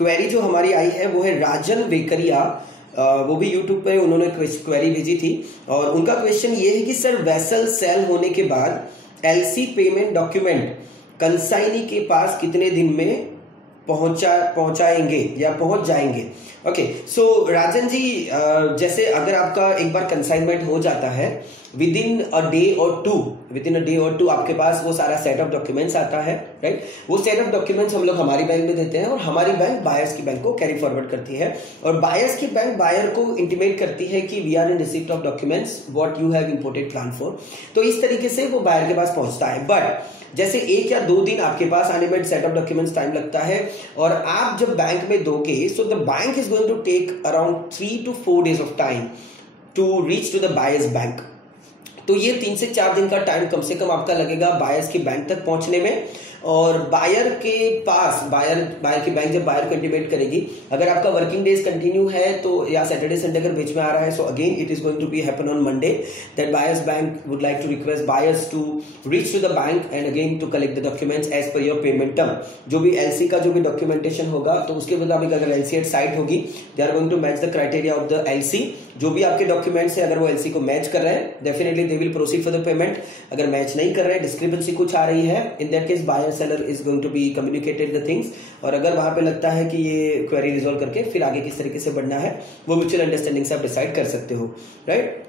Query जो हमारी आई है वो है राजन वेकरिया, वो भी यूट्यूब पे उन्होंने क्वेरी भेजी थी और उनका क्वेश्चन ये है कि सर वेसल सेल होने के बाद एलसी पेमेंट डॉक्यूमेंट कंसाइनी के पास कितने दिन में पहुंचाएंगे या पहुंच जाएंगे। ओके सो राजन जी, जैसे अगर आपका एक बार कंसाइनमेंट हो जाता है विद इन अ डे और टू आपके पास वो सारा सेट ऑफ डॉक्यूमेंट्स आता है, राइट। वो सेट ऑफ डॉक्यूमेंट्स हम लोग हमारी बैंक में देते हैं और हमारी बैंक बायर्स की बैंक को कैरी फॉरवर्ड करती है और बायर्स की बैंक बायर को इंटीमेट करती है कि we are in receipt of documents what you have imported plan for. तो इस तरीके से वो बायर के पास पहुंचता है। बट जैसे 1 या 2 दिन आपके पास आने में सेट ऑफ डॉक्यूमेंट्स टाइम लगता है और आप जब बैंक में दोगे so the bank is going to take around 3 to 4 days of time to reach to the buyers bank. तो ये 3 से 4 दिन का टाइम कम से कम आपका लगेगा बायर्स की बैंक तक पहुंचने में। और बायर के पास बायर की बैंक जब बायर को इंटीमेट करेगी, अगर आपका वर्किंग डेज कंटिन्यू है तो या सैटरडे संडे अगर बीच में आ रहा है, so again it is going to be happen on Monday that buyers bank would like to request buyers to reach to the bank and again to collect the documents as per your payment term. जो भी LC का जो भी documentation होगा तो उसके मुताबिक अगर एलसी एट साइट होगी they are going to match the criteria of the LC. जो भी आपके डॉक्यूमेंट्स है अगर वो एलसी को मैच कर रहे हैं definitely they will proceed for the payment. अगर मैच नहीं कर रहे हैं, डिस्क्रिपेंसी कुछ आ रही है, in that case buyer seller is going to be communicated the things. और अगर वहां पे लगता है कि ये क्वेरी रिजॉल्व करके फिर आगे किस तरीके से बढ़ना है वो म्यूचुअल अंडरस्टैंडिंग से आप डिसाइड कर सकते हो, राइट।